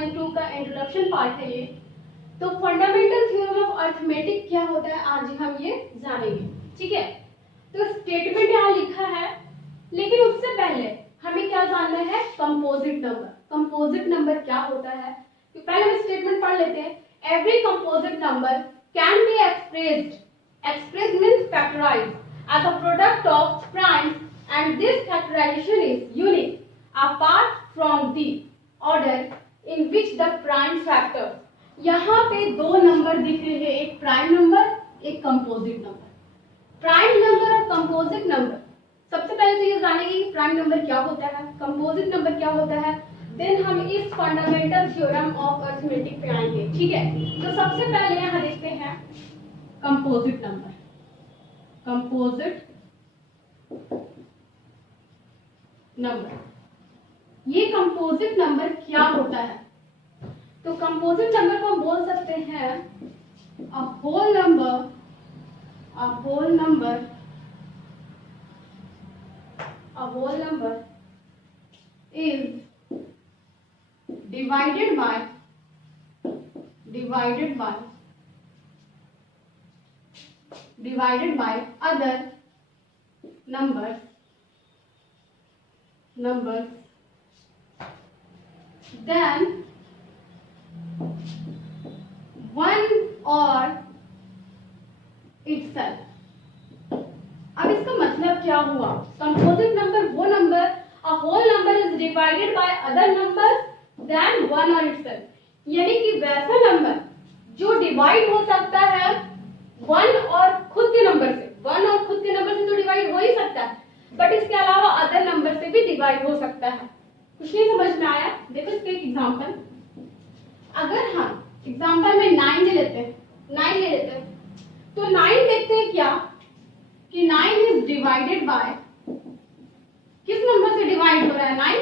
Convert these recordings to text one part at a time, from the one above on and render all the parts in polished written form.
6.2 का introduction part है ये। तो फंडामेंटल थ्योरम ऑफ अरिथमेटिक क्या होता है आज हम ये जानेंगे, ठीक है। तो स्टेटमेंट यहाँ लिखा है, लेकिन उससे पहले हमें क्या जानना है, कंपोजिट नंबर। कंपोजिट नंबर क्या होता है, तो पहले हम स्टेटमेंट पढ़ लेते हैं। Every composite number can be expressed means factorised as a product of primes, and this factorization is unique apart from the order in which the prime factors। यहाँ पे दो नंबर दिख रहे हैं, एक प्राइम नंबर, एक कंपोजिट नंबर। प्राइम नंबर और composite number, सबसे पहले तो ये जानेंगे कि प्राइम नंबर क्या होता है, कंपोजिट नंबर क्या होता है, देन हम इस फंडामेंटल थ्योरम ऑफ अरिथमेटिक पे आएंगे, ठीक है। तो सबसे पहले यहाँ देखते हैं कंपोजिट नंबर। कंपोजिट नंबर, ये कंपोजिट नंबर क्या होता है, तो कंपोजिट नंबर को हम बोल सकते हैं a whole number is divided by other numbers then one or itself। अब इसका मतलब क्या हुआ, कंपोजिट नंबर वो number, a whole number is divided by other number then one और इटसेल्फ, यानी कि वैसा नंबर जो डिवाइड हो सकता है वन और खुद के नंबर से। वन और खुद के नंबर से तो डिवाइड हो ही सकता है, बट इसके अलावा अदर नंबर से भी डिवाइड हो सकता है। कुछ नहीं समझ में आया, देखो इसके एक एग्जांपल। अगर हम एग्जांपल में 9 ले लेते हैं, तो 9 देखते हैं क्या कि 9 इज डिवाइडेड बाय, किस नंबर से डिवाइड हो रहा है, 9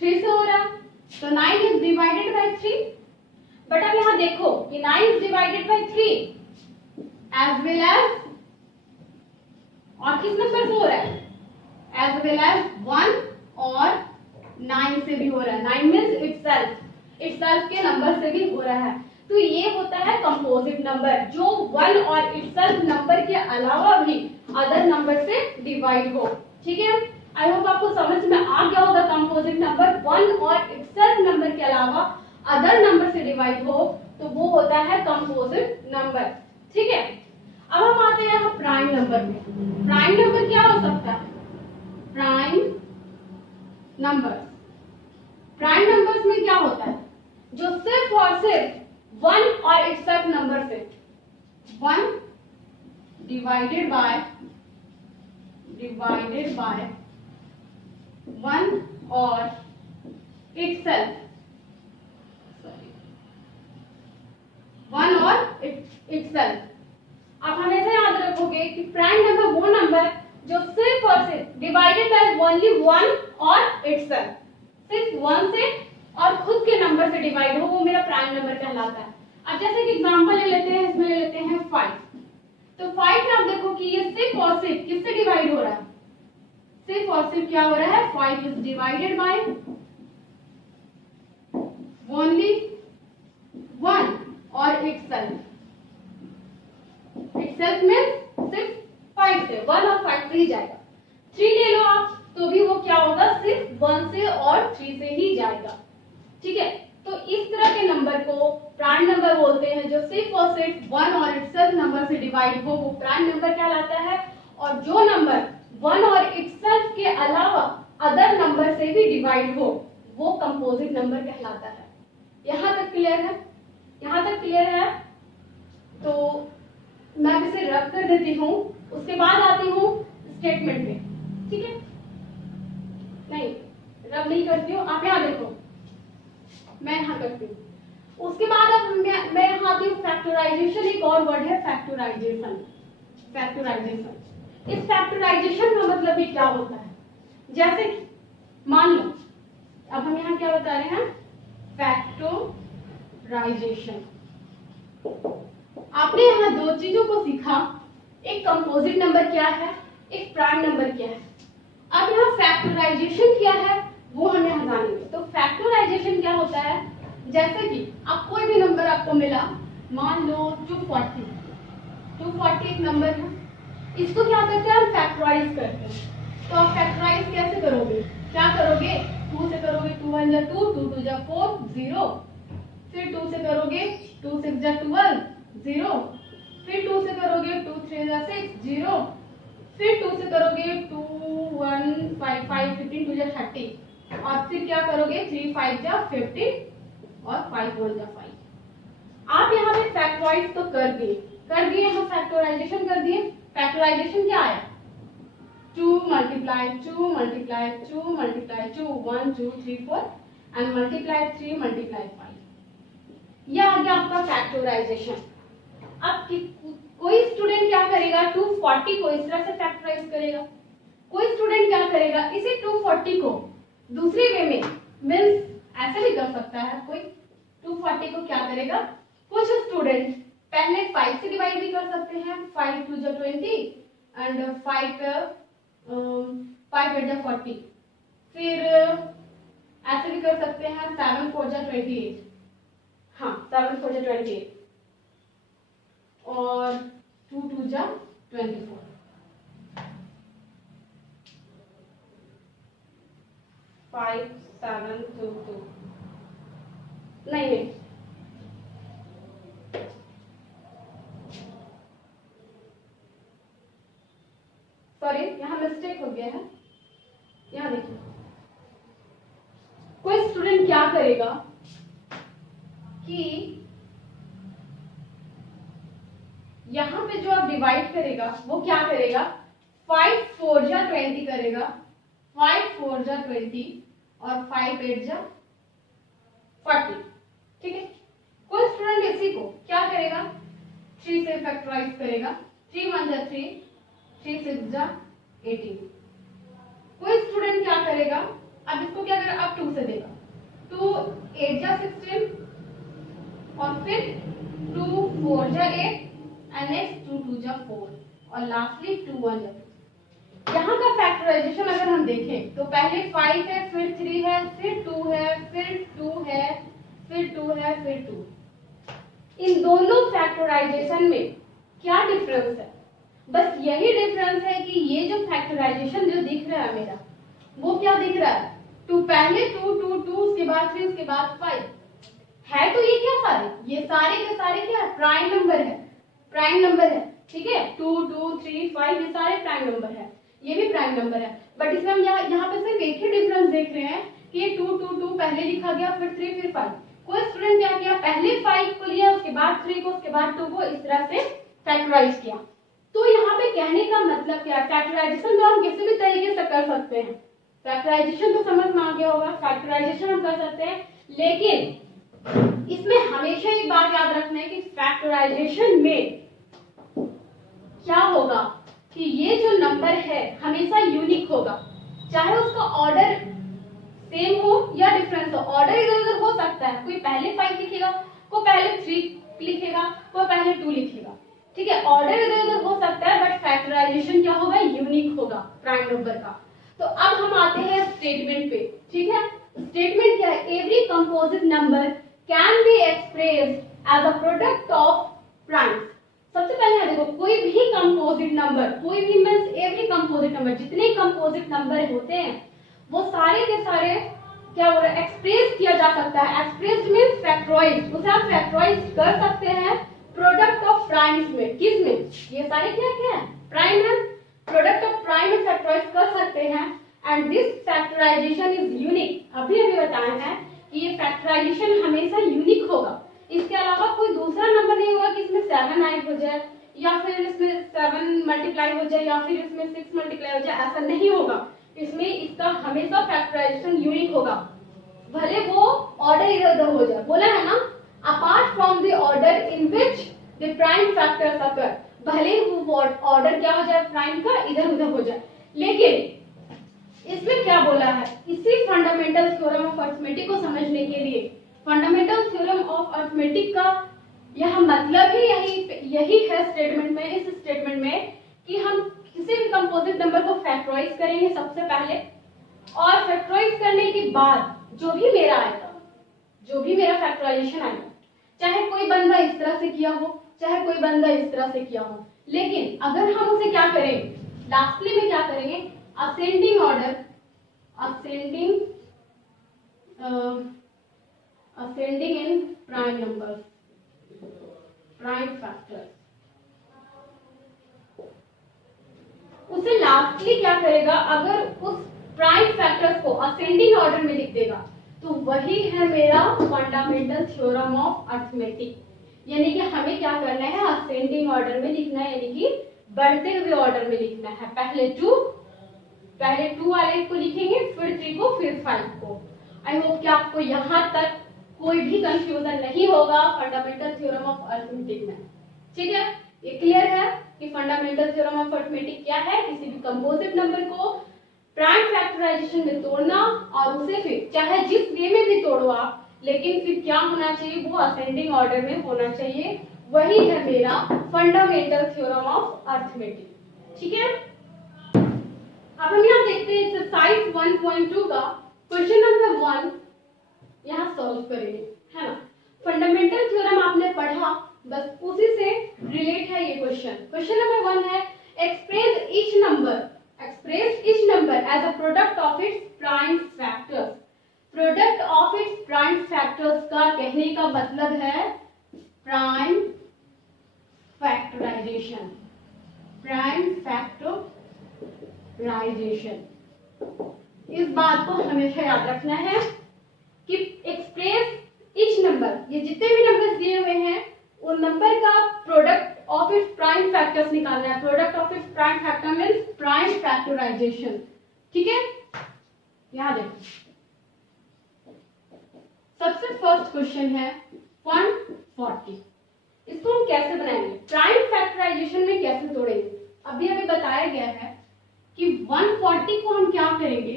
3 से हो रहा है, तो 9 इज डिवाइडेड बाय 3। बट अब यहाँ देखो कि 9 is divided by 3 as well as, और किस नंबर से हो रहा है, एज वेल एज 1 और 9 से भी हो रहा है। 9 मींस इटसेल्फ के नंबर से भी हो रहा है। तो ये होता है कंपोजिट नंबर, जो 1 और इटसेल्फ नंबर के अलावा भी अदर नंबर से डिवाइड हो, ठीक है। आई होप आपको समझ में आ गया होगा। कंपोजिट नंबर 1 और इटसेल्फ नंबर के अलावा अदर नंबर से डिवाइड हो तो वो होता है कंपोजिट नंबर, ठीक है। अब हम आते हैं प्राइम नंबर में। प्राइम नंबर क्या हो सकता है, प्राइम नंबर्स में क्या होता है, जो सिर्फ और सिर्फ 1 और इटसेल्फ नंबर से, 1 डिवाइडेड बाय 1 और इटसेल्फ, 1 और इटसेल्फ। आप हमेशा याद रखोगे कि प्राइम नंबर वो नंबर जो सिर्फ और सिर्फ डिवाइडेड बाय ओनली 1 और इटसेल्फ, सिर्फ 1 से और खुद के नंबर से डिवाइड हो, वो मेरा प्राइम नंबर कहलाता है। अब जैसे कि एग्जांपल ले लेते हैं, इसमें ले लेते हैं 5। तो 5 में आप देखो कि ये सिर्फ और सिर्फ किससे डिवाइड हो रहा है, सिर्फ और सिर्फ क्या हो रहा है, 5 इज डिवाइडेड बाय ओनली 1 और इटसेल्फ में सिर्फ 5 से, 1 और 5 से ही जाएगा। 3 ले लो आप तो भी वो क्या होगा, सिर्फ 1 से और 3 से ही जाएगा, ठीक है। तो इस तरह के नंबर को प्राइम नंबर बोलते हैं, जो सिर्फ और सिर्फ 1 और इटसेल्फ नंबर से डिवाइड हो वो प्राइम नंबर कहलाता है, और जो नंबर 1 और इटसेल्फ के अलावा अदर नंबर से भी डिवाइड हो वो कंपोजिट नंबर कहलाता है। यहाँ तक क्लियर है, यहाँ तक क्लियर है। तो मैं इसे रब कर देती हूँ, उसके बाद आती हूँ स्टेटमेंट में, ठीक है। नहीं, रब नहीं करती हूँ, आप यहाँ देखो, मैं यहाँ करती हूँ। उसके बाद अब मैं यहाँ आती हूँ फैक्टराइजेशन। एक और वर्ड है फैक्टराइजेशन। इस फैक्टराइजेशन का मतलब भी क्या होता है, जैसे मान लो अब हम यहाँ क्या बता रहे हैं, फैक्टराइजेशन। आपने यहाँ दो चीजों को सीखा, एक कंपोजिट नंबर क्या है, एक प्राइम नंबर क्या है। अब यहाँ फैक्टराइजेशन क्या है वो हम यहाँ जानेंगे। तो फैक्टराइजेशन क्या होता है, जैसे कि अब कोई भी नंबर आपको मिला, मान लो 240 एक नंबर है, इसको क्या करते हैं हम फैक्टराइज करते हैं। तो आप फैक्टराइज कैसे करोगे, क्या करोगे, 2 से करोगे 2 1 जा 2, 2 2 जा 4 0, फिर 2 से करोगे 2 6 जा 12 0, फिर 2 से करोगे 2 3 जा 6 0, फिर 2 से करोगे 2 1 5 5 15 2 जा 30, और फिर क्या करोगे 3 5 जा 15 और 5 1 जा 5। आप यहाँ पे फैक्टराइज तो कर दिए हम फैक्टराइजेशन कर दिए। फैक्टराइजेशन क्या आया, 2 multiply 2 multiply 2 multiply 2 1 2 3 4 and multiply 3 multiply 5, यह आ गया आपका फैक्टराइजेशन। अब कोई स्टूडेंट क्या करेगा, 240 को इस तरह से फैक्टराइज करेगा, कोई स्टूडेंट क्या करेगा, इसे 240 को दूसरे वे में मीन्स ऐसे भी कर सकता है कोई। 240 को क्या करेगा, कुछ स्टूडेंट पहले 5 से डिवाइड भी कर सकते हैं, 5 2 जा 20 एंड 5 8 जा 40, फिर ऐसे भी कर सकते हैं 7 4 जा 28, हाँ 7 4 जा 28 और 2 2 जा 24, 5 7 2 2 नहीं सॉरी यहाँ मिस्टेक हो गया है। यहाँ देखिए कोई स्टूडेंट क्या करेगा कि यहाँ पे जो आप डिवाइड करेगा वो क्या करेगा, 5 4 जा 20 करेगा, 5 4 जा 20 और 5 8 जा 40, ठीक है। कोई स्टूडेंट इसी को क्या करेगा, 3 से फैक्टराइज करेगा, 3 1 जा 3 3 6 जा 18। कोई स्टूडेंट क्या करेगा, अब इसको क्या करेगा, अब 2 से देगा, 2 8 जा 16 और फिर 2 4 जा 8 एंड नेक्स्ट 2 2 जा 4 और लास्टली 2 1 जा 2। यहाँ का फैक्टराइजेशन अगर हम देखें तो पहले 5 है, फिर 3 है, फिर 2 है, फिर 2 है, फिर 2 है, फिर 2। इन दोनों फैक्टराइजेशन में क्या डिफरेंस है, बस यही डिफरेंस है कि ये जो फैक्टराइजेशन जो दिख रहा है मेरा, वो क्या दिख रहा है, 2 पहले 2 2 2 उसके बाद 3 उसके बाद 5 है। तो ये क्या सारे, ये सारे के सारे क्या प्राइम नंबर है, प्राइम नंबर है, ठीक है। 2 2 3 5 ये सारे प्राइम नंबर है, ये भी प्राइम नंबर है। बट इसमें हम यहाँ पे सिर्फ एक ही डिफरेंस देख रहे हैं कि ये 2 2 2 पहले लिखा गया, फिर 3 फिर 5। कोई स्टूडेंट क्या किया, पहले 5 को लिया, उसके बाद 3 को, उसके बाद 2 को, इस तरह से फैक्टराइज किया। तो यहाँ पे कहने का मतलब क्या है, फैक्टराइजेशन तो हम किसी भी तरीके से कर सकते हैं, फैक्टराइजेशन तो समझ में आ गया होगा, फैक्टराइजेशन हम कर सकते हैं, लेकिन इसमें हमेशा एक बात याद रखना है कि फैक्टराइजेशन में क्या होगा कि ये जो नंबर है हमेशा यूनिक होगा, चाहे उसका ऑर्डर सेम हो या डिफरेंस हो। ऑर्डर इधर उधर हो सकता है, कोई पहले 5 लिखेगा, कोई पहले 3 लिखेगा, कोई पहले 2 लिखेगा, ठीक है। ऑर्डर इधर उधर हो सकता है बट फैक्टराइजेशन क्या होगा, यूनिक होगा प्राइम नंबर का। तो अब हम आते हैं स्टेटमेंट पे, ठीक है। स्टेटमेंट क्या है, every composite number can be expressed as a product of primes. सबसे पहले देखो, कोई भी कंपोजिट नंबर, कोई भी मींस एवरी कंपोजिट नंबर, जितने कंपोजिट नंबर होते हैं वो सारे के सारे क्या हो रहा है, एक्सप्रेस किया जा सकता है। एक्सप्रेस्ड मींस फैक्टराइज्ड, उसे आप फैक्टराइज कर सकते हैं प्रोडक्ट ऑफ प्राइम्स में। किस में, ये सारे क्या क्या है, प्राइम है, प्रोडक्ट ऑफ प्राइम में फैक्टराइज कर सकते हैं। And this factorization is unique, अभी बताया है कि ये फैक्टराइजेशन हमेशा यूनिक होगा। इसके अलावा कोई दूसरा नंबर नहीं होगा कि इसमें 7 ऐड हो जाए, या फिर इसमें 7 मल्टीप्लाई हो जाए, या फिर इसमें 6 मल्टीप्लाई हो जाए, ऐसा नहीं होगा। इसमें इसका हमेशा फैक्टराइजेशन यूनिक होगा, भले वो ऑर्डर इधर उधर हो जाए। बोला है ना, apart from the order in which the prime factors occur, भले वो ऑर्डर क्या हो जाए प्राइम का, इधर उधर हो जाए। लेकिन इसमें क्या बोला है, इसी फंडामेंटल थ्योरम ऑफ अरिथमेटिक को समझने के लिए, फंडामेंटल थ्योरम ऑफ अरिथमेटिक का यह मतलब ही यही है स्टेटमेंट में, इस स्टेटमेंट में कि हम किसी भी कंपोजिट नंबर को फैक्टराइज करेंगे सबसे पहले, और फैक्टराइज करने के बाद जो भी मेरा आएगा जो भी मेरा फैक्टराइजेशन आएगा, चाहे कोई बंदा इस तरह से किया हो, चाहे कोई बंदा इस तरह से किया हो, लेकिन अगर हम उसे क्या करें, लास्टली में क्या करेंगे, असेंडिंग ऑर्डर, असेंडिंग इन प्राइम नंबर्स, प्राइम फैक्टर, उसे लास्टली क्या करेगा, अगर उस प्राइम फैक्टर्स को असेंडिंग ऑर्डर में लिख देगा तो वही है मेरा फंडामेंटल थ्योरम ऑफ अर्थमेटिक। यानी कि हमें क्या करना है, असेंडिंग ऑर्डर में लिखना है, यानी कि बढ़ते हुए ऑर्डर में लिखना है। पहले टू वाले को लिखेंगे, फिर 3 को, फिर 5 को। आई होप कि आपको यहाँ तक कोई भी कंफ्यूजन नहीं होगा फंडामेंटल थ्योरम ऑफ अर्थमेटिक में। ठीक है, ये क्लियर है कि फंडामेंटल थ्योरम ऑफ अर्थमेटिक क्या है, किसी भी कंपोजिट नंबर को प्राइम फैक्टराइजेशन में तोड़ना और उसे फिर चाहे जिस वे में भी तोड़ो आप, लेकिन फिर क्या होना चाहिए, वो असेंडिंग ऑर्डर में होना चाहिए। वही है मेरा फंडामेंटल थ्योरम ऑफ अर्थमेटिक। ठीक है, अब हम यहाँ देखते हैं एक्सरसाइज 1.2 का क्वेश्चन नंबर 1 यहाँ सॉल्व करेंगे, है ना। फंडामेंटल थ्योरम आपने पढ़ा, बस उसी से रिलेट है ये क्वेश्चन। क्वेश्चन नंबर 1 है, express each number as a product of its prime factors. Product of its prime factors का कहने का मतलब है प्राइम फैक्टराइजेशन, प्राइम फैक्टराइजेशन। इस बात को हमेशा याद रखना है कि एक्सप्रेस ईच नंबर, ये जितने भी नंबर्स दिए हुए हैं उन नंबर का product of its prime factors निकालना है। Product of its prime factor means prime factorization. ठीक है, यहां देखो, सबसे फर्स्ट क्वेश्चन है 140। इसको हम कैसे बनाएंगे, प्राइम फैक्टराइजेशन में कैसे तोड़ेंगे। अभी हमें बताया गया है कि 140 को हम क्या करेंगे,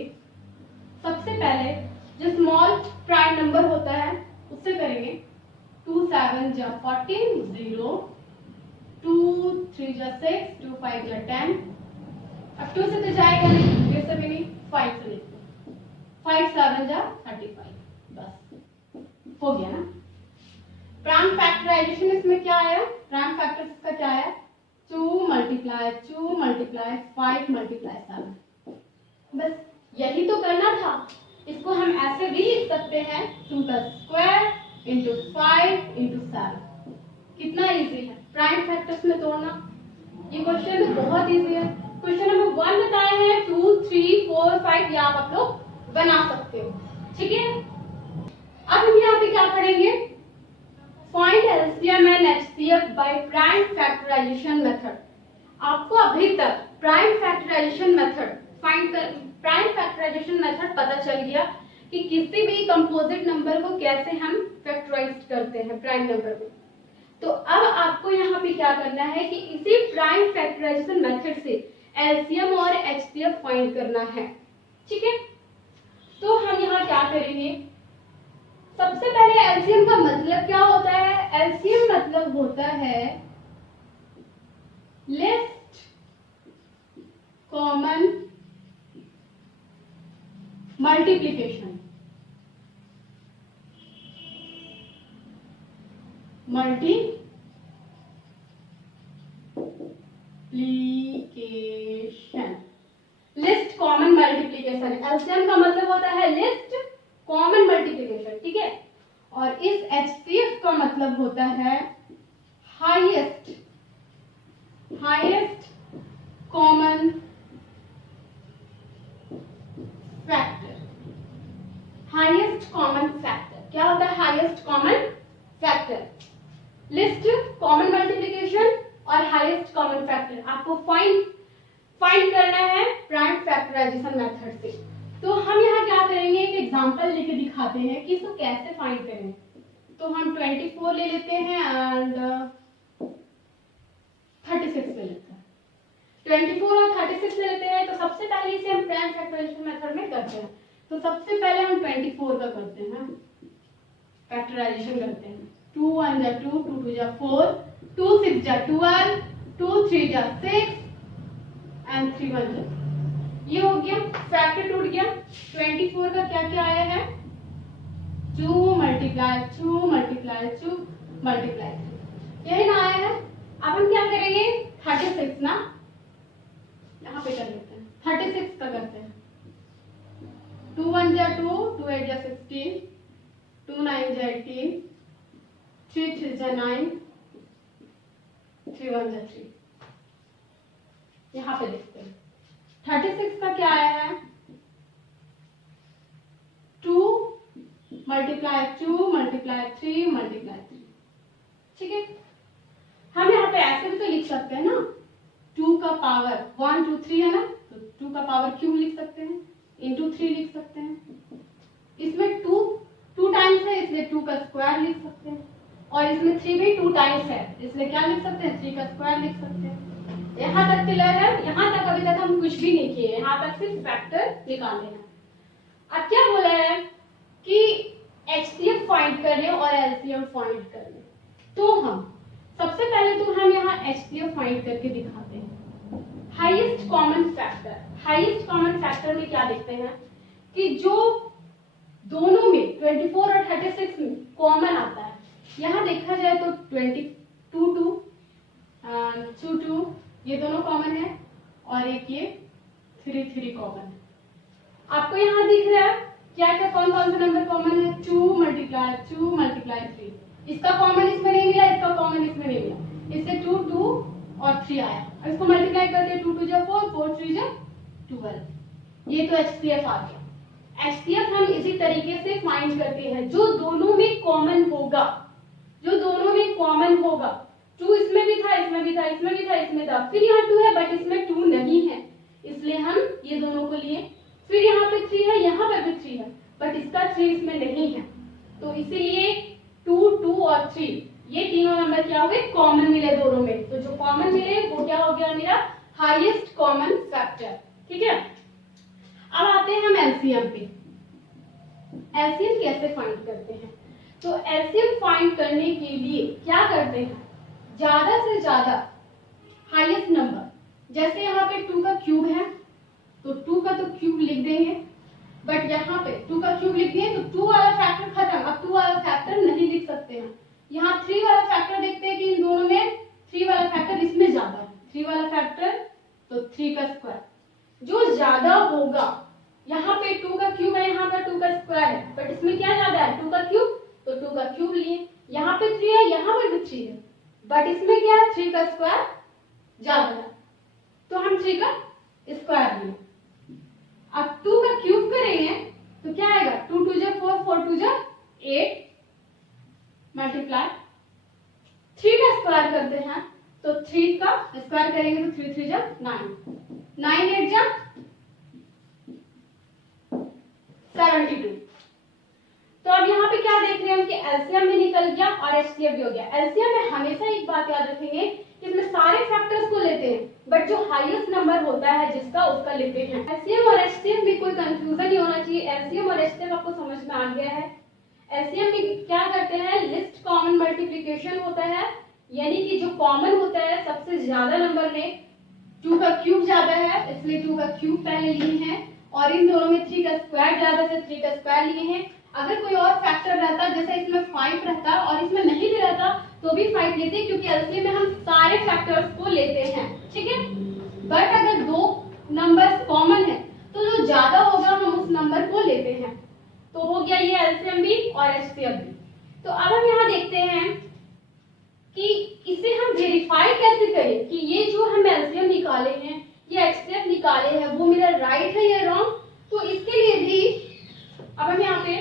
सबसे पहले जो स्मॉल प्राइम नंबर होता है उससे करेंगे। 2 7 जा 14, 0, 2 3 जा 6, 2 5 जा 10। अब 2 से तो जाएगा नहीं, फिर से भी नहीं, 5 से लिखते, 5 7 जा 35, बस हो गया ना। प्राइम फैक्टराइजेशन इसमें क्या आया, प्राइम फैक्टर इसका क्या आया, 2 मल्टीप्लाई 2 मल्टीप्लाई 5 मल्टीप्लाई 7, बस यही तो करना था। इसको हम ऐसे भी लिख सकते हैं, 2 का स्क्वायर इंटू 5 इंटू 7। कितना इजी है प्राइम फैक्टर्स में तोड़ना, ये क्वेश्चन तो बहुत इजी है। क्वेश्चन नंबर 1 बताया है, 2 3 4 5 ये आप लोग बना सकते हो। ठीक है, अब हम यहाँ पे क्या करेंगे, find LCM and HCF by prime factorization method. आपको अभी तक prime factorization method prime factorization method पता चल गया कि किसी भी कंपोजिट नंबर को कैसे हम फैक्टराइज करते हैं प्राइम नंबर को। तो अब आपको यहाँ पे क्या करना है कि इसी प्राइम फैक्टराइजेशन मेथड से एलसीएम और एचसीएफ फाइंड करना है। ठीक है, तो हम यहाँ क्या करेंगे, सबसे पहले एलसीएम का मतलब क्या होता है, एलसीएम मतलब होता है list common multiplication, list common multiplication. LCM का मतलब होता है लिस्ट कॉमन मल्टीप्लिकेशन। ठीक है, और इस एचसीएफ का मतलब होता है highest common factor. Highest common factor क्या होता है, highest common factor, list common multiplication और हाईएस्ट कॉमन फैक्टर आपको फाइंड करना है प्राइम फैक्टराइजेशन मेथड से। तो हम यहाँ क्या करेंगे, एक एग्जांपल लेके दिखाते हैं कि इसको कैसे फाइंड करें। तो हम 24 ले लेते हैं एंड 36 ले लेते हैं, 24 और 36 ले लेते हैं। तो सबसे पहले इसे हम प्राइम फैक्टराइजेशन मेथड में करते हैं। तो सबसे पहले हम 24 का करते हैं, फैक्टराइजेशन करते हैं। 2 1 जा 2, 2 2 जा 4, 2 6 जा 12, 2 3 जा 6 एंड 3 1 जा, ये हो गया फैक्टर टूट गया। 24 का क्या क्या आया है, 2 मल्टीप्लाई 2 मल्टीप्लाई 2 मल्टीप्लाई 3, यही ना आया है। अब हम क्या करेंगे 36 ना, यहाँ पे कर लेते हैं 36 का करते हैं। 2 1 जा 2, 2 8 जा 16, 2 9 जा 18, 3 3 जा 9, 3 1 जा 3। यहाँ पे देखते हैं 36 का क्या आया है 2 मल्टीप्लाई 2 मल्टीप्लाई 3 मल्टीप्लाई 3, ठीक है। हम यहाँ पे ऐसे भी तो लिख सकते हैं ना, 2 का पावर 1 2 3 है ना, तो 2 का पावर क्यूब लिख सकते हैं, इंटू 3 लिख सकते हैं। इसमें 2 टाइम्स है इसलिए 2 का स्क्वायर लिख सकते हैं, और इसमें 3 भी 2 टाइम्स है इसलिए क्या लिख सकते हैं 3 का स्क्वायर लिख सकते हैं। यहाँ तक क्लियर है, यहाँ तक अभी तक हम कुछ भी नहीं किए, यहाँ तक सिर्फ फैक्टर निकालने हैं। अब क्या बोला है कि HCF फाइंड करने और LCM फाइंड करने, तो हम सबसे पहले तो हम यहाँ HCF फाइंड करके दिखाते हैं। Highest common factor, highest common factor में क्या देखते हैं कि जो दोनों में 24 और 36 में कॉमन आता है, यहाँ देखा जाए तो 22 2 2 ये दोनों कॉमन है, और एक ये 3 3 कॉमन है। आपको यहाँ दिख रहा है क्या क्या कौन कौन सा नंबर कॉमन है 2 मल्टीप्लाई 2 मल्टीप्लाई 3, इसका कॉमन इसमें नहीं मिला, इसका कॉमन इसमें नहीं मिला, इससे 2 2 और 3 आया। अब इसको मल्टीप्लाई करते हैं 2 2 जा 4 4 3 जा 12, ये तो HCF आ गया। HCF हम इसी तरीके से फाइंड करते हैं, जो दोनों में कॉमन होगा, जो दोनों में कॉमन होगा। 2 इसमें भी था, इसमें भी था, इसमें भी था, इसमें था, फिर यहाँ 2 है बट इसमें 2 नहीं है इसलिए हम ये दोनों को लिए। फिर यहाँ पे 3 है, यहाँ पर भी 3 है बट इसका 3 इसमें नहीं है, तो इसीलिए 2 2 और 3 ये तीनों नंबर क्या हो गए कॉमन मिले दोनों में, तो जो कॉमन मिले वो क्या हो गया मेरा हाईएस्ट कॉमन फैक्टर, ठीक है। अब आते हैं हम एलसीएम पे। एलसीएम कैसे फाइंड करते हैं, तो एलसीएम फाइंड करने के लिए क्या करते हैं, ज्यादा से ज्यादा हाईएस्ट नंबर, जैसे यहाँ पे 2 का क्यूब है तो 2 का तो क्यूब लिख देंगे, बट यहाँ पे 2 का क्यूब लिख दिए तो 2 वाला फैक्टर खत्म, अब 2 वाला फैक्टर नहीं लिख सकते हैं। यहाँ 3 वाला फैक्टर देखते हैं कि इन दोनों में 3 वाला फैक्टर इसमें ज्यादा है, 3 वाला फैक्टर तो 3 का स्क्वायर, जो ज्यादा होगा, यहाँ पे 2 का क्यूब है, यहाँ का 2 का स्क्वायर है, बट इसमें क्या ज्यादा है 2 का क्यूब, तो 2 का क्यूब लिए। यहाँ पे 3 है, यहाँ पर भी 3 है, बट इसमें क्या है 3 का स्क्वायर ज्यादा है, तो हम 3 का स्क्वायर लिए। अब 2 का क्यूब करेंगे तो क्या आएगा 2 2 जा 4 4 2 जा 8 मल्टीप्लाई 3 का स्क्वायर करते हैं तो 3 का स्क्वायर करेंगे तो 3 3 जा 9 9 8 जा 72। तो अब यहाँ पे क्या देख रहे हैं हम कि एलसीएम भी निकल गया और एचसीएफ भी हो गया। एलसीएम में हमेशा एक बात याद रखेंगे कि इसमें सारे फैक्टर्स को लेते हैं बट जो हाईएस्ट नंबर होता है जिसका उसका लेते हैं। एलसीएम और एचसीएफ में कोई कंफ्यूजन नहीं होना चाहिए, एलसीएम और एचसीएफ आपको समझ में आ गया है। एलसीएम में क्या करते हैं लिस्ट कॉमन मल्टीप्लिकेशन होता है, यानी कि जो कॉमन होता है सबसे ज्यादा नंबर में 2 का क्यूब ज्यादा है इसलिए 2 का क्यूब पहले लिए हैं, और इन दोनों में 3 का स्क्वायर ज्यादा से 3 का स्क्वायर लिए हैं। अगर कोई और फैक्टर रहता जैसे इसमें 5 रहता और इसमें नहीं भी रहता तो भी 5 लेते क्योंकि एलसीएम में हम सारे फैक्टर्स को लेते हैं, ठीक है। बट अगर 2 नंबर्स कॉमन है तो जो ज्यादा होगा हम उस नंबर को लेते हैं, तो हो गया ये एलसीएम भी और एचसीएफ भी। तो अब हम यहाँ देखते हैं कि इसे हम वेरीफाई कैसे करें कि ये जो हम एलसीएम निकाले हैं ये एचसीएफ निकाले हैं वो मेरा राइट है या रॉन्ग। तो इसके लिए भी अब हम यहाँ पे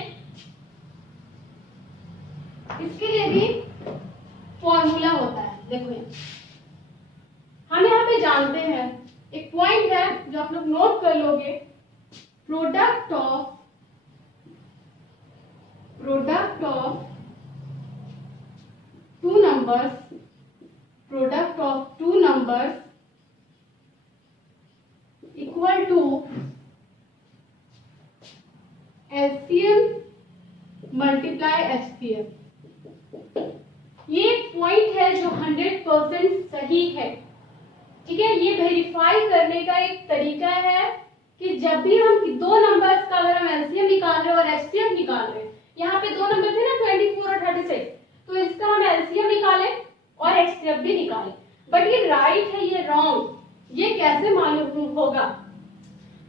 इसके लिए भी फॉर्मूला होता है, देखो ये हम यहाँ पे जानते हैं एक पॉइंट है जो आप लोग नोट कर लोगे, product of two numbers equal to LCM multiply HCF. ये पॉइंट है जो 100% सही है, ठीक है। ये वेरीफाई करने का एक तरीका है कि जब भी हम 2 नंबर्स का अगर हम एलसीएम निकाल रहे हैं और एचसीएफ निकाल रहे हैं यहाँ पे दो नंबर थे ना 24 और 36, तो इसका हम एलसीएम निकाले और एचसीएफ भी निकाले, बट ये राइट है ये रॉन्ग, ये कैसे मालूम होगा?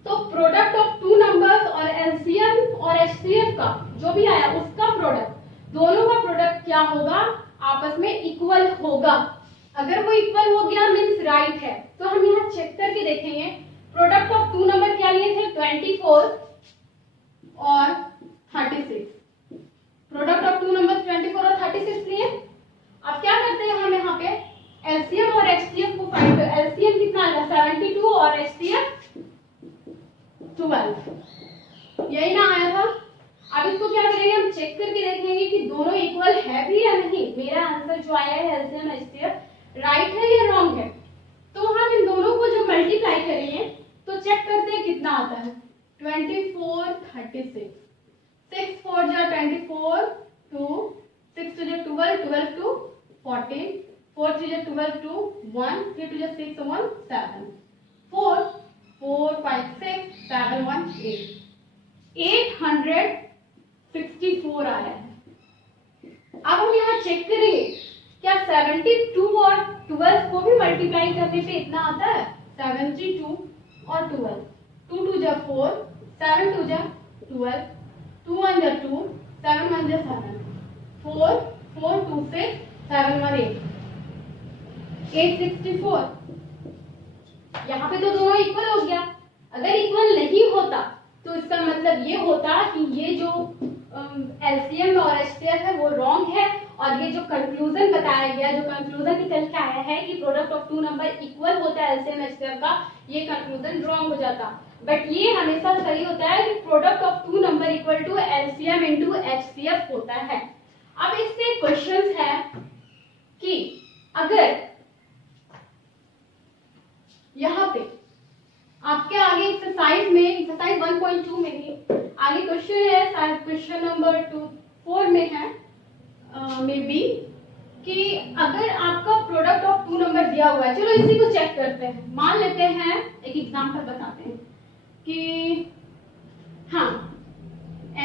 तो प्रोडक्ट ऑफ टू नंबर्स और एलसीएम और एचसीएफ का जो भी आया उसका प्रोडक्ट, दोनों का प्रोडक्ट क्या होगा? आपस में इक्वल होगा। अगर वो इक्वल हो गया मींस राइट है। तो हम यहाँ चेक करके देखेंगे। प्रोडक्ट ऑफ टू नंबर क्या लिए थे? 24 और 36। प्रोडक्ट ऑफ टू नंबर 24 और 36 लिए। अब क्या करते हैं हम यहाँ पे एलसीएम और एचसीएफ को फाइंड कर। एलसीएम कितना आएगा? 72 और एचसीएफ 12। यही ना आया था। अब इसको क्या करेंगे? हम चेक करके देखेंगे कि दोनों इक्वल है भी या नहीं। मेरा आंसर जो आया है एलसीएम एचसीएफ राइट है या रॉन्ग है। तो हम इन दोनों को जो मल्टीप्लाई करेंगे तो चेक करते हैं कितना आता है। 24 36, 6 4 जा 24, 2 6 2 जा 12, 12 2 14, 4 3 जा 12 2 1, 3 2 जा 6 1 7, 4 4 5 6 7 1 8, 864 आया है। अब हम यहाँ चेक करेंगे क्या 72 और 12 को भी मल्टीप्लाई करने पे इतना आता है? 72 और 12, 2 2 जा 4, 7 2 जा 12, 2 1 जा 2, 7 1 जा 7, 4 4 2 6 7 1 8, 864। यहाँ पे तो दोनों इक्वल हो गया। अगर इक्वल नहीं होता तो इसका मतलब ये होता कि ये जो एलसीएम और एचसीएफ है वो रॉन्ग है, और ये जो कंक्लूजन बताया गया, जो कंक्लूजन निकल के आया है कि product of two number equal होता है एलसीएम एचसीएफ का, ये कंक्लूजन रॉन्ग हो जाता। बट ये हमेशा सही होता है कि product of two number equal to LCM into HCF होता है। अब इससे क्वेश्चन है कि अगर यहाँ पे आपके आगे एक्सरसाइज में, एक्सरसाइज 1.2 में ही आगे क्वेश्चन है, शायद क्वेश्चन नंबर 4 में है मे बी, कि अगर आपका प्रोडक्ट ऑफ टू नंबर दिया हुआ है। चलो इसी को चेक करते हैं। मान लेते हैं, एक एग्जांपल बताते हैं कि हाँ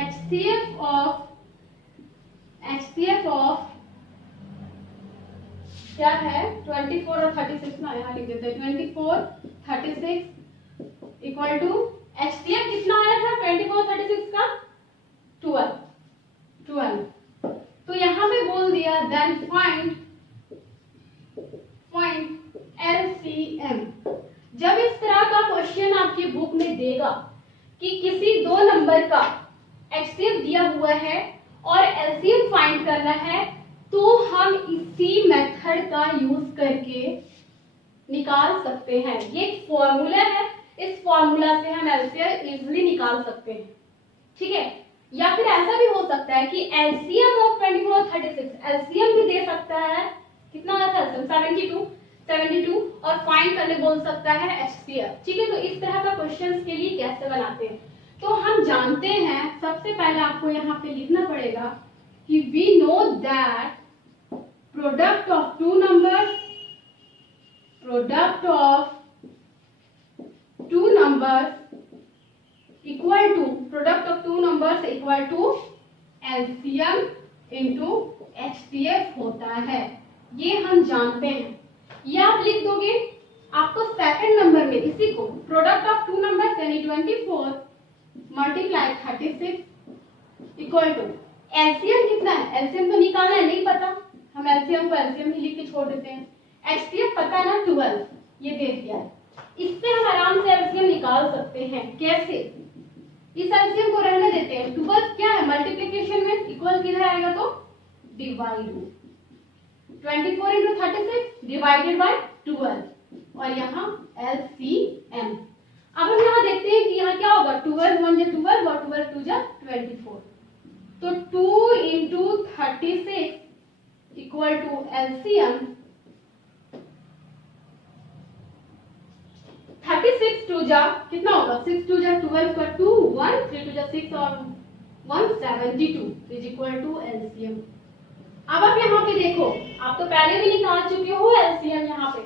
एचसीएफ ऑफ क्या है 24 और 36 ना, यहाँ लिख देते हैं 24 36 इक्वल टू एचसीएफ कितना आया था 24 36 का 12। तो यहाँ पे बोल दिया देन फाइंड एलसीएम। जब इस तरह का क्वेश्चन आपकी बुक में देगा कि किसी दो नंबर का एचसीएफ दिया हुआ है और एलसीएम फाइंड करना है, तो हम इसी मेथड का यूज करके निकाल सकते हैं। ये एक फॉर्मूला है, इस फॉर्मूला से हम एलसीएम इजीली निकाल सकते हैं। ठीक है, या फिर ऐसा भी हो सकता है कि एलसीएम ऑफ 24 और 36 एलसीएम भी दे सकता है। कितना आता है 72 और फाइंड करने बोल सकता है एचसीएफ। ठीक है, तो इस तरह का क्वेश्चंस के लिए कैसे बनाते हैं तो हम जानते हैं। सबसे पहले आपको यहाँ पे लिखना पड़ेगा कि we know that product of two numbers equal to product of two numbers equal to LCM into HCF होता है। ये हम जानते हैं। ये आप लिख दोगे। आपको सेकंड नंबर में इसी को प्रोडक्ट ऑफ टू नंबर्स यानी 24 मल्टीप्लाई 36 इक्वल टू एलसीएम कितना है, एलसीएम तो निकालना है, नहीं पता, हम एलसीएम को एलसीएम ही लिख के छोड़ देते हैं। एचसीएफ पता है ना 12, ये दे दिया है। इससे हम आराम से एलसीएम निकाल सकते हैं। कैसे? इस एलसीएम को रहने देते हैं। 12 क्या है मल्टीप्लिकेशन में, इक्वल किधर आएगा तो डिवाइड में, 24 इंटू 36 डिवाइडेड बाय 12 और यहाँ एलसीएम। अब हम यहाँ देखते हैं कि यहाँ क्या होगा 12 1 जा 12 और 12 2 जा 24, तो 2 इंटू 36 इक्वल टू एलसीएम 36 2 जा कितना होगा 6 2 जा 12 का 2 1 3 2 जा 6 और 1 72 इज इक्वल टू एलसीएम। अब आप यहाँ पे देखो, आप तो पहले भी निकाल चुके हो एलसीएम। यहाँ पे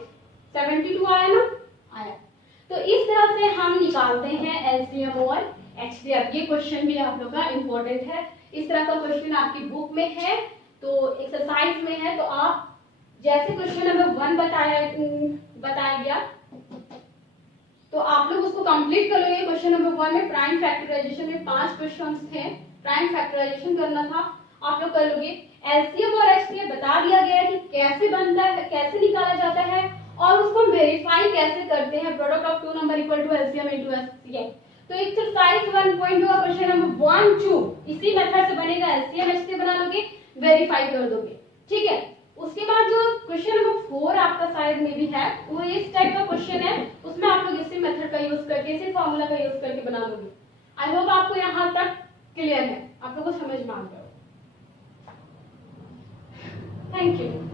72 आया ना, आया। तो इस तरह से हम निकालते हैं एलसीएम और एचसीएफ। ये क्वेश्चन भी आप लोग का इम्पोर्टेंट है, इस तरह का क्वेश्चन आपकी बुक में है, तो एक्सरसाइज में है, तो आप जैसे क्वेश्चन नंबर 1 बताया गया तो आप लोग उसको कंप्लीट कर लोगे। क्वेश्चन नंबर 1 में प्राइम फैक्टराइजेशन में 5 क्वेश्चंस थे, प्राइम फैक्टराइजेशन करना था, आप लोग कर लोगे। एलसीएम और एचसीएफ बता दिया गया है कि कैसे बनता है, कैसे निकाला जाता है और उसको हम वेरीफाई कैसे करते हैं, product of two number equal to LCM into HCF. तो एक्सरसाइज 1.2 का क्वेश्चन नंबर 1 2 इसी मेथड से बनेगा, एलसीएम एचसीएफ बना लोगे, वेरीफाई कर दोगे, ठीक है। उसके बाद जो क्वेश्चन नंबर 4 आपका शायद में भी है, वो इस टाइप का क्वेश्चन है, उसमें आप लोग इसी मेथड का यूज करके, इसी फॉर्मूला का यूज करके बना लोगे। आई होप आपको यहाँ तक क्लियर है, आप लोगों को समझ में आ गया। Thank you.